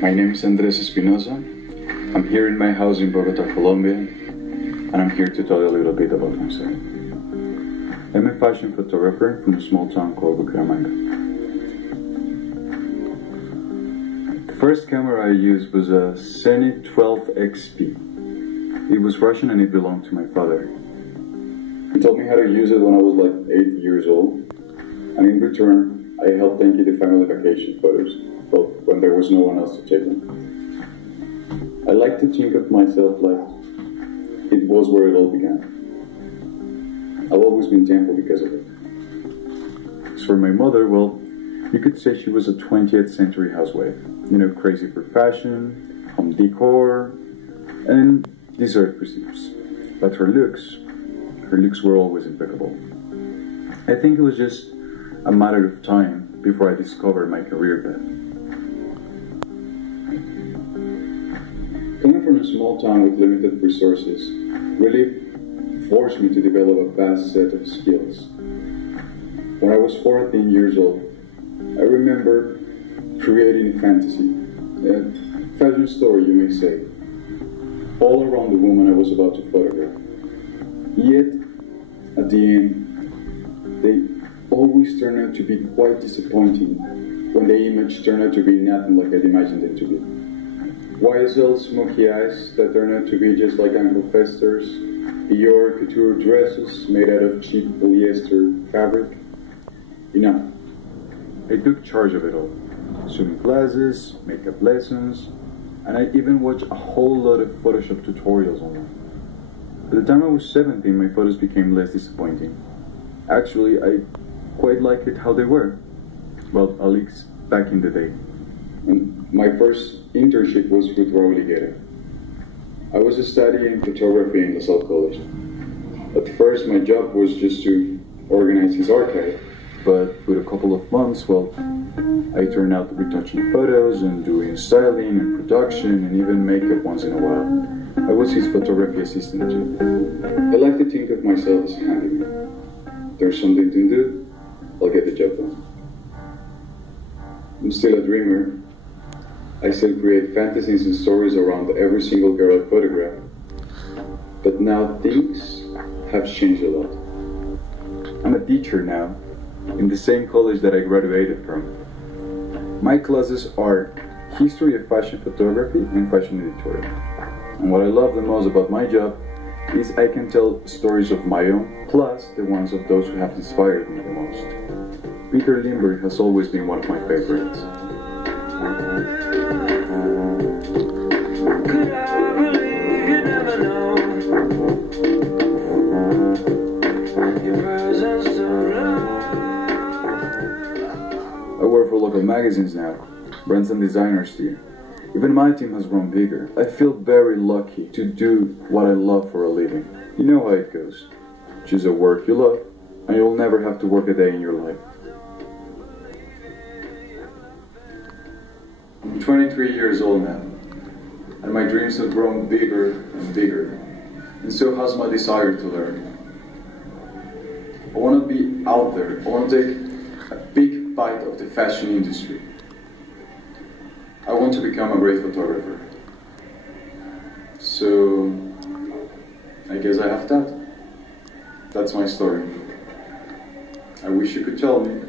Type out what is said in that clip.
My name is Andres Espinosa. I'm here in my house in Bogota, Colombia, and I'm here to tell you a little bit about myself. I'm a fashion photographer from a small town called Bucaramanga. The first camera I used was a Zenit 12 XP. It was Russian and it belonged to my father. He taught me how to use it when I was like 8 years old, and in return, I helped him get the family vacation photos. But when there was no one else to take them. I like to think of myself like it was where it all began. I've always been thankful because of it. As for my mother, well, you could say she was a 20th century housewife. You know, crazy for fashion, home decor, and dessert pursuits. But her looks were always impeccable. I think it was just a matter of time before I discovered my career path. Coming from a small town with limited resources really forced me to develop a vast set of skills. When I was 14 years old, I remember creating a fantasy, a fashion story you may say, all around the woman I was about to photograph. Yet, at the end, they always turn out to be quite disappointing when the image turned out to be nothing like I'd imagined it to be. YSL smoky eyes that turn out to be just like Uncle Fester's, Dior couture dresses made out of cheap polyester fabric. Enough. I took charge of it all. Swimming classes, makeup lessons, and I even watched a whole lot of Photoshop tutorials online. By the time I was 17, my photos became less disappointing. Actually, I quite liked it how they were. Well, at least back in the day. And my first internship was with Raúl Higuera. I was studying photography in LaSalle College. At first, my job was just to organize his archive, but with a couple of months, well, I turned out retouching photos and doing styling and production and even makeup once in a while. I was his photography assistant too. I like to think of myself as a handyman. There's something to do, I'll get the job done. I'm still a dreamer. I still create fantasies and stories around every single girl I photograph. But now things have changed a lot. I'm a teacher now, in the same college that I graduated from. My classes are History of Fashion Photography and Fashion Editorial. And what I love the most about my job is I can tell stories of my own, plus the ones of those who have inspired me the most. Peter Lindbergh has always been one of my favorites. I work for local magazines now, brands and designers too. Even my team has grown bigger. I feel very lucky to do what I love for a living. You know how it goes. Choose a work you love, and you'll never have to work a day in your life. I'm 23 years old now, and my dreams have grown bigger and bigger, and so has my desire to learn. I want to be out there. I want to take a big bite of the fashion industry. I want to become a great photographer. So, I guess I have that. That's my story. I wish you could tell me.